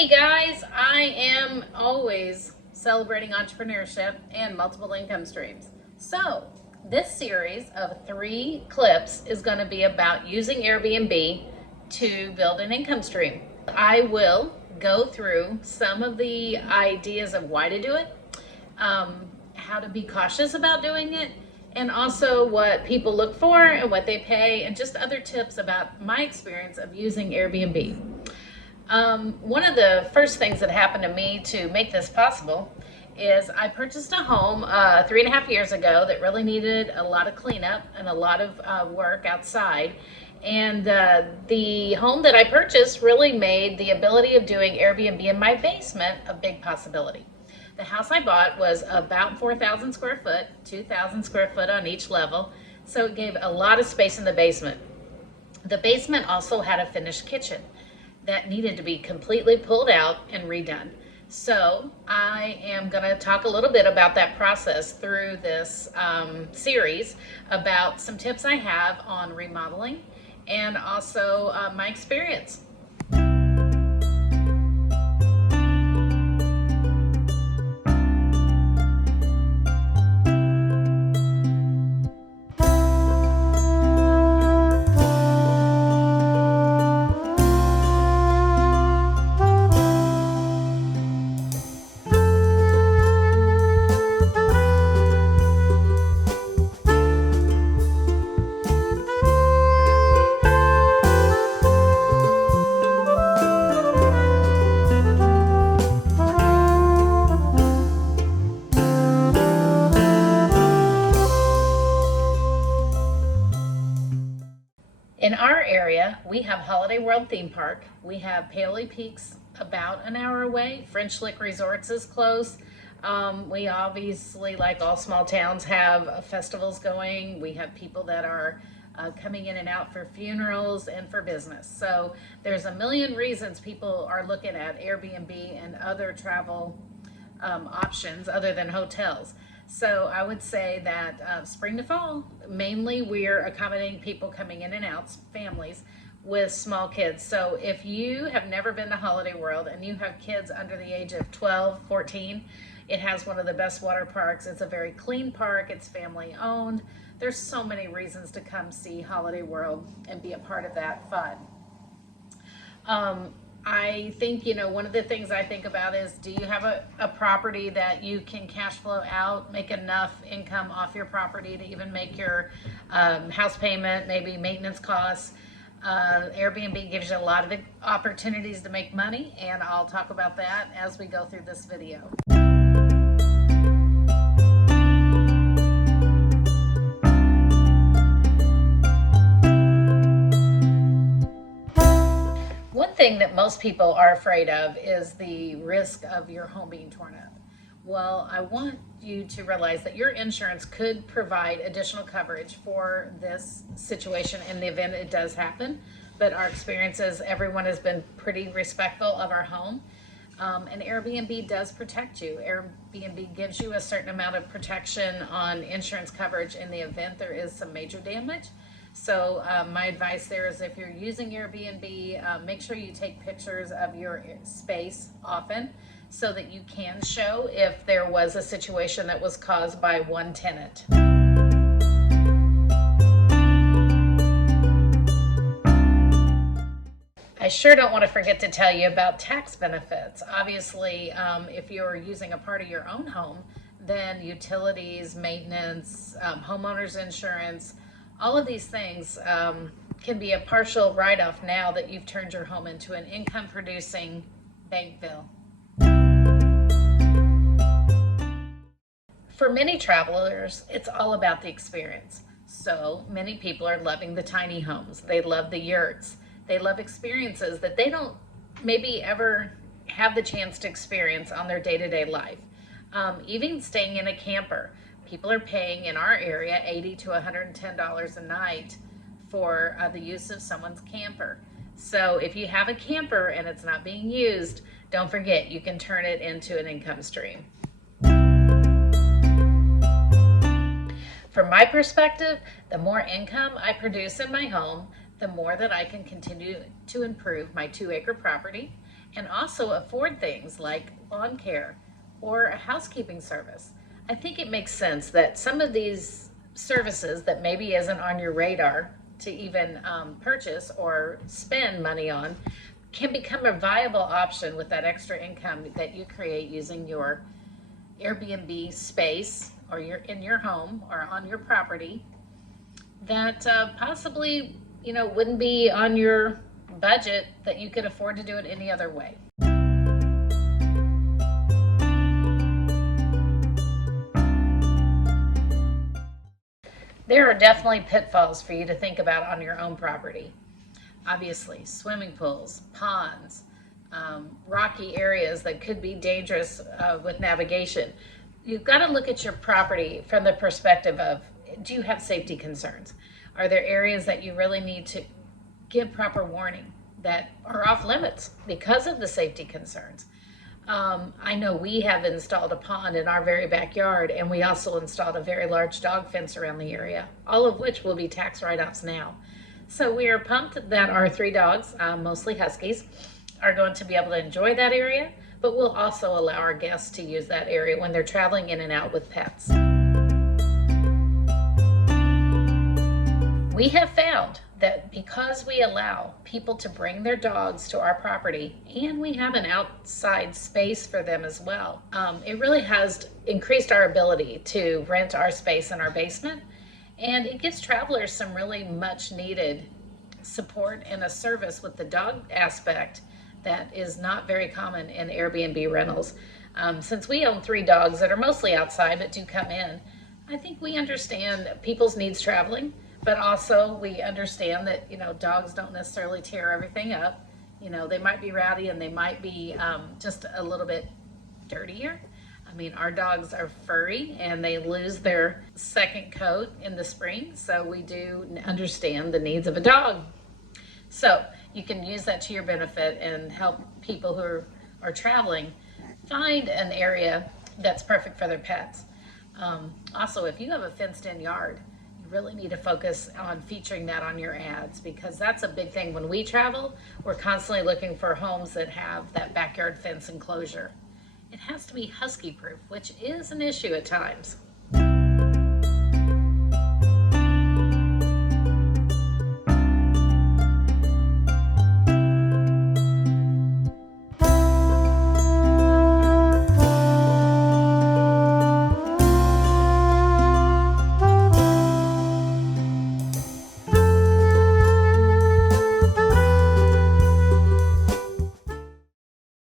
Hey guys, I am always celebrating entrepreneurship and multiple income streams. So this series of 3 clips is going to be about using Airbnb to build an income stream. I will go through some of the ideas of why to do it, how to be cautious about doing it, and also what people look for and what they pay, and just other tips about my experience of using Airbnb. One of the first things that happened to me to make this possible is I purchased a home 3.5 years ago that really needed a lot of cleanup and a lot of work outside. And the home that I purchased really made the ability of doing Airbnb in my basement a big possibility. The house I bought was about 4,000 square foot, 2,000 square foot on each level, so it gave a lot of space in the basement. The basement also had a finished kitchen that needed to be completely pulled out and redone. So I am going to talk a little bit about that process through this series, about some tips I have on remodeling and also my experience. In our area, we have Holiday World Theme Park. We have Paoli Peaks about an hour away. French Lick Resorts is close. We obviously, like all small towns, have festivals going. We have people that are coming in and out for funerals and for business. So there's a million reasons people are looking at Airbnb and other travel options other than hotels. So I would say that spring to fall, mainly we're accommodating people coming in and out, families with small kids. So if you have never been to Holiday World and you have kids under the age of 12, 14, it has one of the best water parks. It's a very clean park. It's family owned. There's so many reasons to come see Holiday World and be a part of that fun. I think, one of the things I think about is, do you have a property that you can cash flow out, make enough income off your property to even make your house payment, maybe maintenance costs? Airbnb gives you a lot of opportunities to make money, and I'll talk about that as we go through this video. One thing that most people are afraid of is the risk of your home being torn up. Well, I want you to realize that your insurance could provide additional coverage for this situation in the event it does happen. But our experience is everyone has been pretty respectful of our home. And Airbnb does protect you. Airbnb gives you a certain amount of protection on insurance coverage in the event there is some major damage. So my advice there is, if you're using Airbnb, make sure you take pictures of your space often so that you can show if there was a situation that was caused by one tenant. I sure don't want to forget to tell you about tax benefits. Obviously, if you're using a part of your own home, then utilities, maintenance, homeowners insurance, all of these things can be a partial write-off now that you've turned your home into an income-producing Bankville. For many travelers, it's all about the experience. So many people are loving the tiny homes. They love the yurts. They love experiences that they don't maybe ever have the chance to experience on their day-to-day life. Even staying in a camper. People are paying in our area $80 to $110 a night for the use of someone's camper. So if you have a camper and it's not being used, don't forget you can turn it into an income stream. From my perspective, the more income I produce in my home, the more that I can continue to improve my 2-acre property and also afford things like lawn care or a housekeeping service. I think it makes sense that some of these services that maybe isn't on your radar to even purchase or spend money on can become a viable option with that extra income that you create using your Airbnb space or in your home or on your property that possibly wouldn't be on your budget, that you could afford to do it any other way. There are definitely pitfalls for you to think about on your own property. Obviously, swimming pools, ponds, rocky areas that could be dangerous with navigation. You've got to look at your property from the perspective of, do you have safety concerns? Are there areas that you really need to give proper warning that are off limits because of the safety concerns? I know we have installed a pond in our very backyard, and we also installed a very large dog fence around the area, all of which will be tax write-offs now. So we are pumped that our 3 dogs, mostly Huskies, are going to be able to enjoy that area, but we'll also allow our guests to use that area when they're traveling in and out with pets. We have found that because we allow people to bring their dogs to our property and we have an outside space for them as well, it really has increased our ability to rent our space in our basement. And it gives travelers some really much needed support and a service with the dog aspect that is not very common in Airbnb rentals. Since we own 3 dogs that are mostly outside but do come in, I think we understand people's needs traveling, but also we understand that, dogs don't necessarily tear everything up. They might be rowdy and they might be just a little bit dirtier. I mean, our dogs are furry and they lose their second coat in the spring, so we do understand the needs of a dog. So you can use that to your benefit and help people who are traveling find an area that's perfect for their pets. Also, if you have a fenced-in yard, you really need to focus on featuring that on your ads, because that's a big thing. When we travel, we're constantly looking for homes that have that backyard fence enclosure. It has to be husky proof, which is an issue at times.